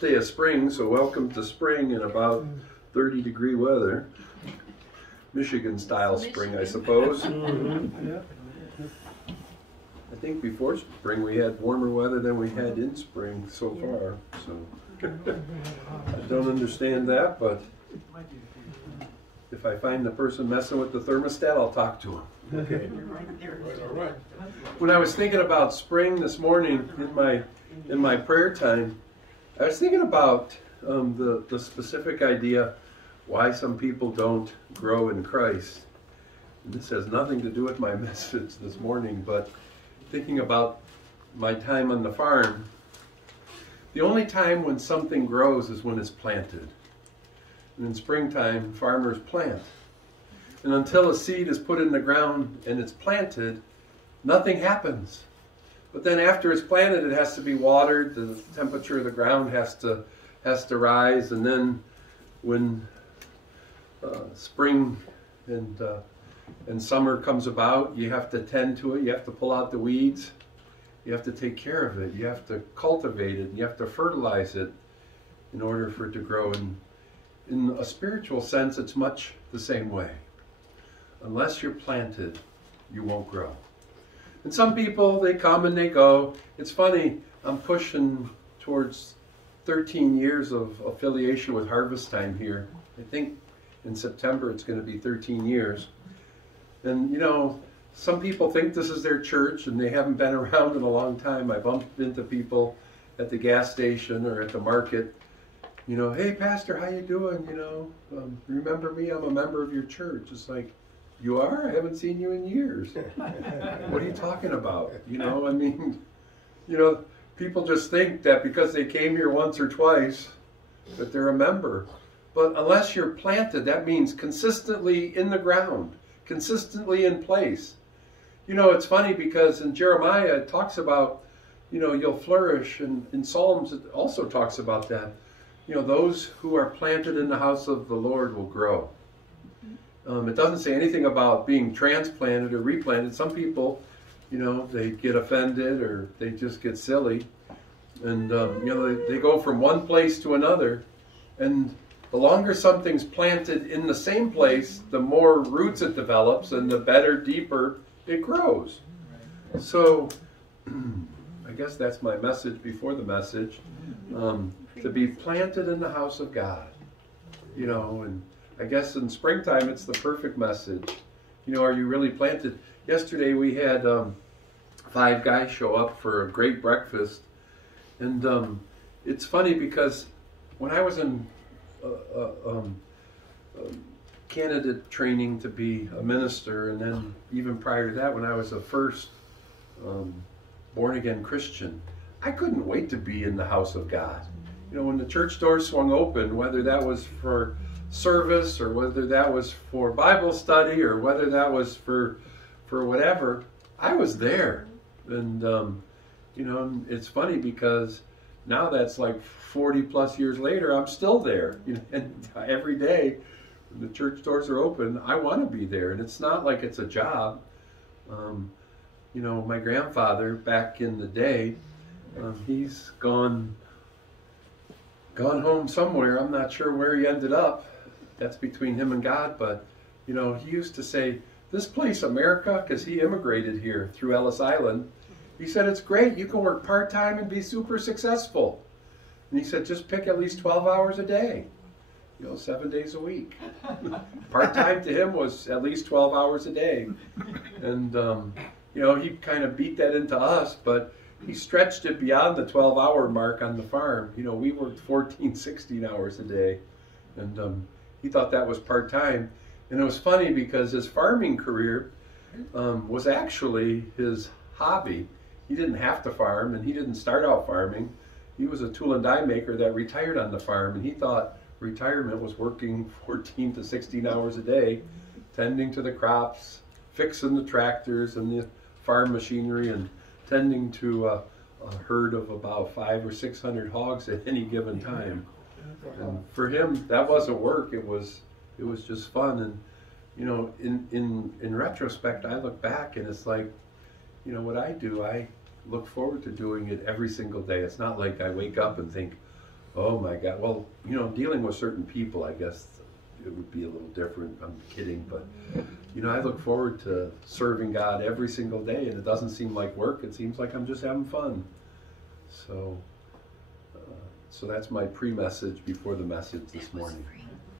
Day of spring, so welcome to spring in about 30-degree weather. Michigan style spring, I suppose. I think before spring we had warmer weather than we had in spring so far. So I don't understand that, but if I find the person messing with the thermostat, I'll talk to him. Okay. When I was thinking about spring this morning in my prayer time, I was thinking about the specific idea why some people don't grow in Christ. And this has nothing to do with my message this morning, but thinking about my time on the farm, the only time when something grows is when it's planted. And in springtime, farmers plant. And until a seed is put in the ground and it's planted, nothing happens. But then after it's planted, it has to be watered. The temperature of the ground has to rise. And then when spring and summer comes about, you have to tend to it. You have to pull out the weeds. You have to take care of it. You have to cultivate it. You have to fertilize it in order for it to grow. And in a spiritual sense, it's much the same way. Unless you're planted, you won't grow. And some people, they come and they go. It's funny, I'm pushing towards 13 years of affiliation with Harvest Time here. I think in September it's going to be 13 years. And you know, some people think this is their church and they haven't been around in a long time. I bumped into people at the gas station or at the market. You know, hey Pastor, how you doing? You know, remember me? I'm a member of your church. It's like, you are? I haven't seen you in years. What are you talking about? You know, I mean, you know, people just think that because they came here once or twice that they're a member. But unless you're planted, that means consistently in the ground, consistently in place. You know, it's funny because in Jeremiah it talks about, you know, you'll flourish, and in Psalms it also talks about that. You know, those who are planted in the house of the Lord will grow. It doesn't say anything about being transplanted or replanted. Some people, you know, they get offended or they just get silly. And, you know, they go from one place to another. And the longer something's planted in the same place, the more roots it develops and the better, deeper it grows. So, I guess that's my message before the message. To be planted in the house of God. You know, and I guess in springtime it's the perfect message. You know, are you really planted? Yesterday we had 5 guys show up for a great breakfast. And it's funny because when I was in candidate training to be a minister, and then even prior to that when I was a first born-again Christian, I couldn't wait to be in the house of God. You know, when the church doors swung open, whether that was for service or whether that was for Bible study or whether that was for whatever, I was there. And you know, it's funny because now that's like 40 plus years later, I'm still there. You know, and every day when the church doors are open, I want to be there. And it's not like it's a job. You know, my grandfather back in the day, he's gone home somewhere. I'm not sure where he ended up. That's between him and God. But, you know, he used to say, this place, America, because he immigrated here through Ellis Island. He said, it's great. You can work part-time and be super successful. And he said, just pick at least 12 hours a day. You know, 7 days a week. Part-time to him was at least 12 hours a day. And, you know, he kind of beat that into us, but he stretched it beyond the 12-hour mark on the farm. You know, we worked 14, 16 hours a day. And he thought that was part-time. And it was funny because his farming career was actually his hobby. He didn't have to farm, and he didn't start out farming. He was a tool and die maker that retired on the farm, and he thought retirement was working 14 to 16 hours a day, tending to the crops, fixing the tractors and the farm machinery, and tending to a herd of about 500 or 600 hogs at any given time. And for him, that wasn't work. It was just fun. And you know, in retrospect, I look back and it's like, you know, what I do, I look forward to doing it every single day. It's not like I wake up and think, Oh my God. Well, you know, dealing with certain people, I guess it would be a little different. I'm kidding, but you know, I look forward to serving God every single day, and it doesn't seem like work. It seems like I'm just having fun. So, so that's my pre-message before the message this morning.